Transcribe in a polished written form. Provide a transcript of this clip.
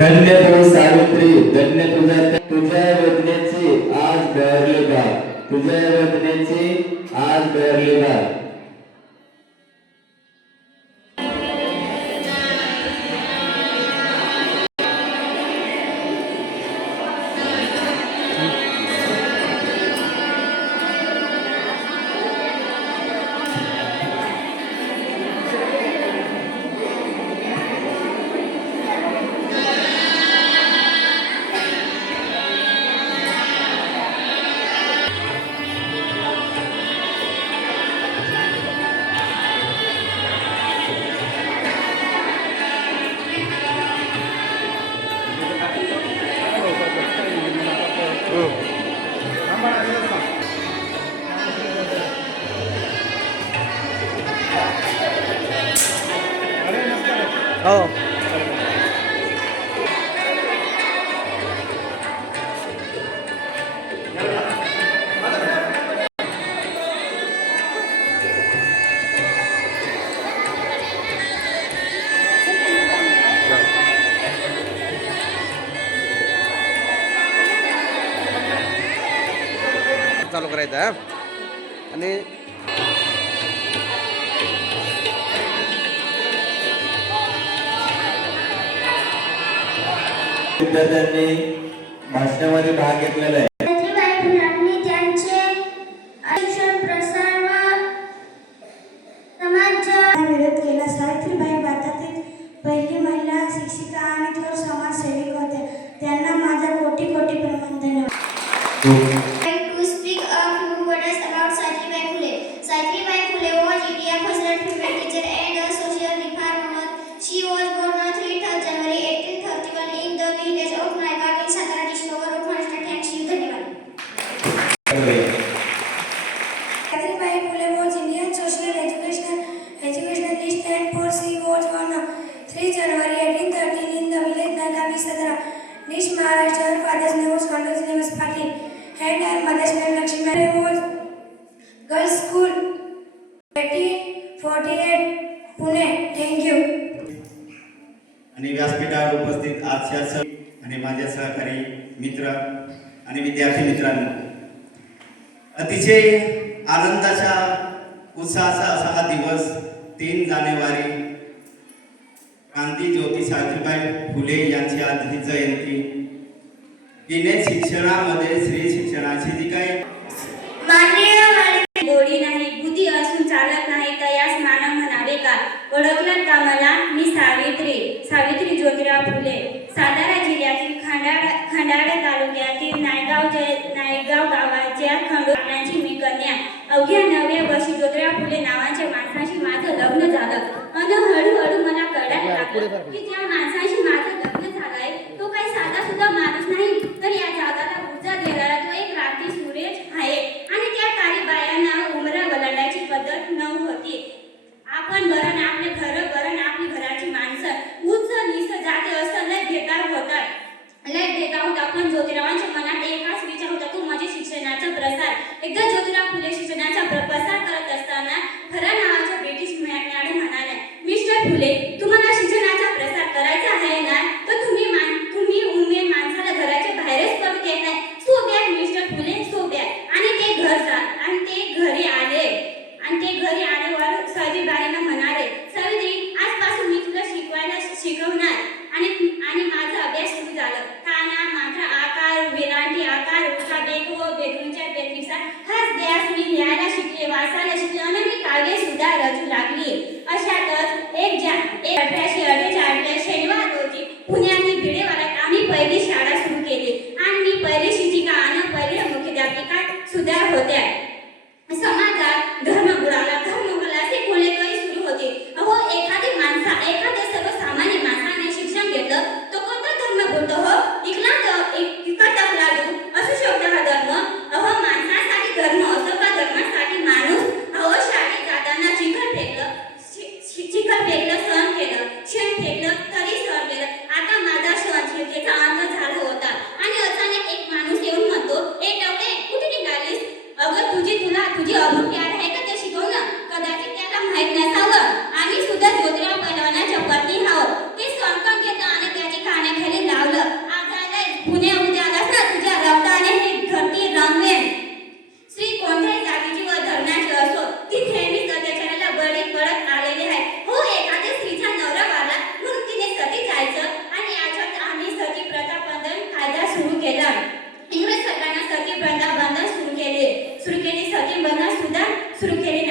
धन्य तू सावित्री, धन्य तुझ्या वेदनेची आज बहरली गाय, तुझ्या वेदनेची आज बहरली गाय. हो चालू करायचं हा. आणि विद्यार्थ्यांनी भाषणामध्ये भाग घेतलेला आहे. सावित्रीबाई फुलांनी त्यांचे आयुष्य प्रसार व समाज विरोध केला. सावित्रीबाई भारतातील पहिली महिला शिक्षिका आणि थोर समाजसेविका होत्या. त्यांना माझा कोटी कोटी प्रमाण धन्यवाद. To speak a few words about Savitribai Phule. Savitribai Phule was India's first female teacher and a social reformer. She was born on 3rd January 1831 in the village of Naigad in Satara district of Maharashtra. Thank you. धन्यवाद. Savitribai Phule was Indian social educationalist and for she was born on 3 January 1813 in the village Naigad in Satara district Maharashtra. Her father's name was Condo's name was Patil. And her mother's name Lakshmi was girls school 1848 Pune. Thank you. आणि व्यासपीठावर उपस्थित आजच्या आणि माझ्या सहकारी मित्र आणि विद्यार्थी मित्रांनो, अतिशय आनंदाच्या उत्साहाचा असा हा दिवस 3 जानेवारी क्रांती ज्योती सावित्रीबाई फुले यांची आज ही जयंती. तिने शिक्षणामध्ये स्त्री शिक्षणाची जी काही गोडी नाही बुद्धी असून चालत नाही तर यास मानव म्हणावे का. ओळखलं का मला, मी सावित्री ज्योतिराव फुले. सातारा जिल्ह्यातील खंडाळा तालुक्यातील नायगाव गावाच्या खंडोबाची मी कन्या. अवघ्या 9व्या वर्षी ज्योतिराव फुले नावाच्या माणसाशी माझं लग्न झालं. आणि हळूहळू मला कळायला लागलं की ज्या माणसाशी माझं लग्न झालंय तो काही साधा सुद्धा माणूस नाही, तर या जगाला ऊर्जा देणारा तो एक रात्री सूर्यच आहे. आणि त्या काळी बायांना उमरा वलांडाची पद्धत नव्हती. आपण बरं ना आपले घर बरं ना आपली घराची माणसं उच्च नीच जाती असं लय भेदभाव होता. पण ज्योतिरावांच्या मनात एकाच विचार होता, तो म्हणजे शिक्षणाचा प्रसार. एकदा ज्योतिराव फुले शिक्षणाचा प्रसार करत असताना खरा नावाच्या ब्रिटिश मॅडम म्हणाल्या, मिस्टर फुले, तुम्हाला शिक्षणाचा प्रसार करायचा आहे ना, तर तुम्ही उमेद माणसाला घराच्या बाहेरच पडू देत नाही. सो बॅक मिस्टर फुले, सो बॅक. आणि ते घर जात आणि ते घरी आल्यावर सावित्रीबाईंना म्हणाले, सावित्री, आजपासून मी तुला शिकवणार. आणि माझा अभ्यास सुरू झाला. काना, माझा आकार, वेलांटी आकार, उठा बेक व बेडरूमच्या बेडरीचा हाच ध्यास मी लिहायला शिकले, वाचायला शिकले आणि मी काव्य सुद्धा रचू लागली. अशातच 1848 शनिवार रोजी पुण्यातील भिडेवाड्यात आम्ही पहिली शाळा सुरू केली आणि मी पहिली शिक्षिका आणि पहिली मुख्याध्यापिका सुद्धा होत्या. समाजात धर्मगुणाला असे खोलेकही सुरू होते. अहो, एखाद्या सर्वसामान्य माणसाने शिक्षण घेतलं तो कोणता धर्म बोलतो हो? इकडं लादू असू शकतो हा धर्म. अहो, माणसासाठी धर्म असो का धर्मासाठी माणूस. अहो, शाळेत जाताना चिखल फेकलं सुरू केले